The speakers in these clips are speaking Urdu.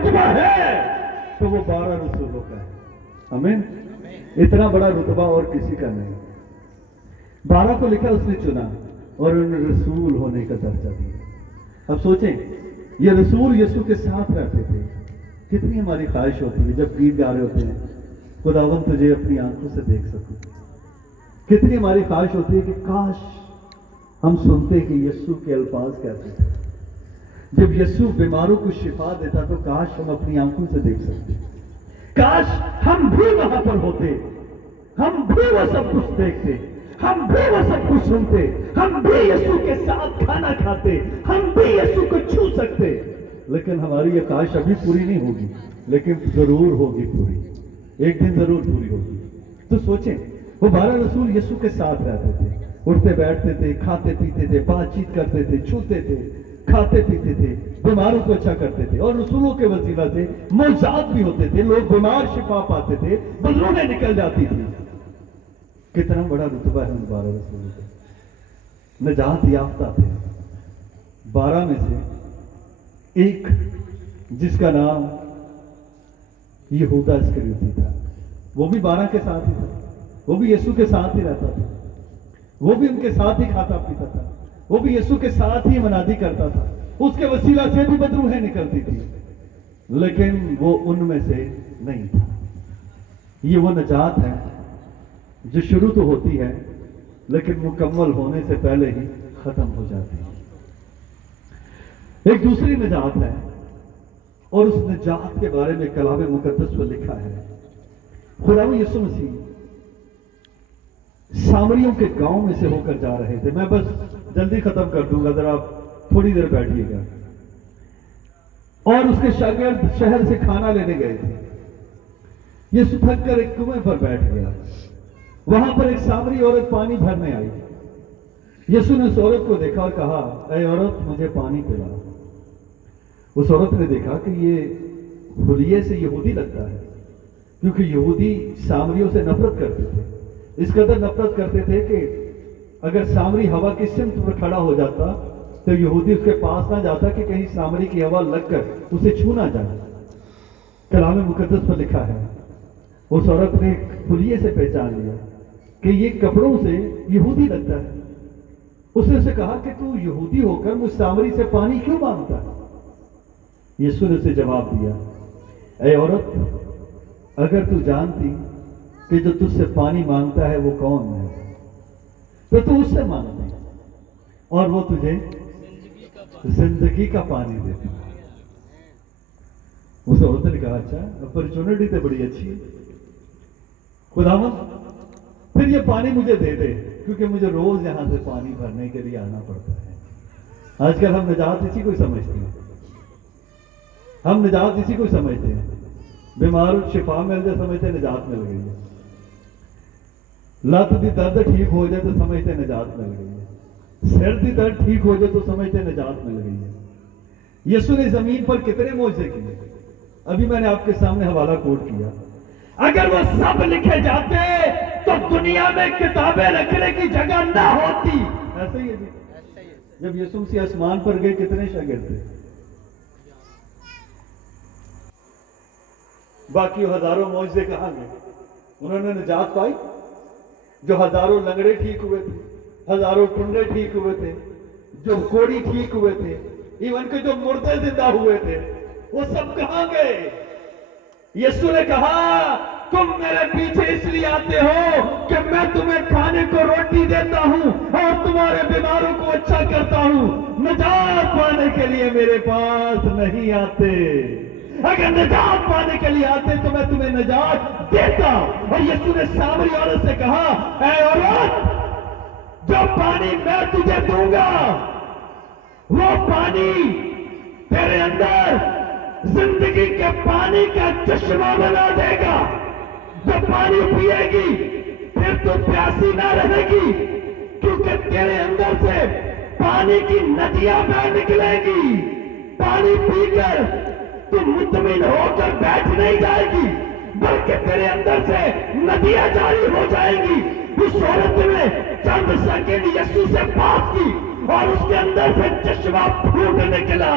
رتبہ ہے تو وہ 12 رسولوں کا ہے. آمین. اتنا بڑا رتبہ اور کسی کا نہیں. 12 کو لکھا اس نے چنا اور انہیں رسول ہونے کا درجہ دیا. اب سوچیں یہ رسول یسوع کے ساتھ رہتے تھے. کتنی ہماری خواہش ہوتی ہے جب گیت گا رہے ہوتے ہیں خداوند تجھے اپنی آنکھوں سے دیکھ سکوں. کتنی ہماری خواہش ہوتی ہے کہ کاش ہم سنتے کہ یسوع کے الفاظ کیسے تھے. جب یسوع بیماروں کو شفا دیتا تو کاش ہم اپنی آنکھوں سے دیکھ سکتے. کاش ہم بھی وہاں پر ہوتے, ہم بھی وہ سب کچھ دیکھتے, ہم بھی وہ سب کچھ سنتے, ہم بھی یسوع کے ساتھ کھانا کھاتے, ہم بھی یسوع کو چھو سکتے. لیکن ہماری یہ خواہش ابھی پوری نہیں ہوگی, لیکن ضرور ہوگی پوری, ایک دن ضرور پوری ہوگی. تو سوچیں وہ 12 رسول یسوع کے ساتھ رہتے تھے, اٹھتے بیٹھتے تھے, کھاتے پیتے تھے, بات چیت کرتے تھے, چھوتے تھے, کھاتے پیتے تھے, بیماروں کو اچھا کرتے تھے, اور رسولوں کے وسیلہ سے معجزات بھی ہوتے تھے, لوگ بیمار شفا پاتے تھے, بلونے نکل جاتی تھی. کتنا بڑا رتبہ ہے ان 12 رسولوں کا. نجات یافتہ تھے. 12 میں سے ایک جس کا نام یہودا اسکریوتی تھا, وہ بھی 12 کے ساتھ ہی تھا, وہ بھی یسوع کے ساتھ ہی رہتا تھا, وہ بھی ان کے ساتھ ہی کھاتا پیتا تھا, وہ بھی یسوع کے ساتھ ہی منادی کرتا تھا, اس کے وسیلہ سے بھی بدروحیں نکلتی تھی, لیکن وہ ان میں سے نہیں تھا. یہ وہ نجات ہے جو شروع تو ہوتی ہے لیکن مکمل ہونے سے پہلے ہی ختم ہو جاتی ہے. ایک دوسری نجات ہے, اور اس نجات کے بارے میں کلام مقدس میں لکھا ہے. خداوند یسوع مسیح سامریوں کے گاؤں میں سے ہو کر جا رہے تھے. میں بس جلدی ختم کر دوں گا, ذرا آپ تھوڑی دیر بیٹھیے گا. اور اس کے شاگرد شہر سے کھانا لینے گئے تھے. یسوع تھک کر ایک کنویں پر بیٹھ گیا. وہاں پر ایک سامری عورت پانی بھرنے آئی. یسوع نے اس عورت کو دیکھا اور کہا, اے عورت مجھے پانی پلا. اس عورت نے دیکھا کہ یہ حلیے سے یہودی لگتا ہے, کیونکہ یہودی سامریوں سے نفرت کرتے تھے. اس قدر نفرت کرتے تھے کہ اگر سامری ہوا کی سمت پر کھڑا ہو جاتا تو یہودی اس کے پاس نہ جاتا کہ کہیں سامری کی ہوا لگ کر اسے چھو نہ جائے. کلام مقدس پر لکھا ہے اس عورت نے حلیے سے پہچان لیا کہ یہ کپڑوں سے یہودی لگتا ہے. اس نے اسے کہا کہ تو یہودی ہو کر مجھ سامری سے پانی کیوں مانگتا ہے؟ یسوع نے اسے جواب دیا, اے عورت اگر تو جانتی کہ جو تجھ سے پانی مانگتا ہے وہ کون ہے تو اس سے مانگتی اور وہ تجھے زندگی کا پانی دیتی. اس عورت نے کہا, اچھا اپرچونٹی تو بڑی اچھی ہے خداوند, پھر یہ پانی مجھے دے دے, کیونکہ مجھے روز یہاں سے پانی بھرنے کے لیے آنا پڑتا ہے. آج کل ہم نجات اسی کو سمجھتے ہیں, ہم نجات اسی کو سمجھتے ہیں. بیمار شفا مل جائے سمجھتے نجات مل گئی ہے, لت دی درد ٹھیک ہو جائے تو سمجھتے نجات مل گئی ہے, سر دی درد ٹھیک ہو جائے تو سمجھتے نجات مل گئی ہے. یسوع نے زمین پر کتنے معجزے کیے, ابھی میں نے آپ کے سامنے حوالہ کوٹ کیا. اگر وہ سب لکھے جاتے تو دنیا میں کتابیں رکھنے کی جگہ نہ ہوتی. ایسا ہی ہے جی, جب یسوع مسیح آسمان پر گئے کتنے شاگرد تھے, باقی ہزاروں معجزے کہاں گئے؟ انہوں نے نجات پائی. جو ہزاروں لنگڑے ٹھیک ہوئے تھے, ہزاروں ٹنڈے ٹھیک ہوئے تھے, جو کوڑی ٹھیک ہوئے تھے, ایون کہ جو مردے زندہ ہوئے تھے, وہ سب کہاں گئے؟ یسوع نے کہا تم میرے پیچھے اس لیے آتے ہو کہ میں تمہیں کھانے کو روٹی دیتا ہوں اور تمہارے بیماروں کو اچھا کرتا ہوں. نجات پانے کے لیے میرے پاس نہیں آتے. اگر نجات پانے کے لیے آتے تو میں تمہیں نجات دیتا. اور یسوع نے سامری عورت سے کہا, اے عورت جو پانی میں تجھے دوں گا وہ پانی تیرے اندر زندگی کے پانی کا چشمہ بنا دے گا. جو پانی پیے گی پھر تو پیاسی نہ رہے گی, کیونکہ تیرے اندر سے پانی کی ندیاں بہ نکلے گی. پانی پی کر تو مطمئن ہو کر بیٹھ نہیں جائے گی, بلکہ تیرے اندر سے ندیاں جاری ہو جائیں گی. اس عورت نے چند سیکنڈ یسوع سے بات کی اور اس کے اندر سے چشمہ پھوٹ نکلا.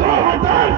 2000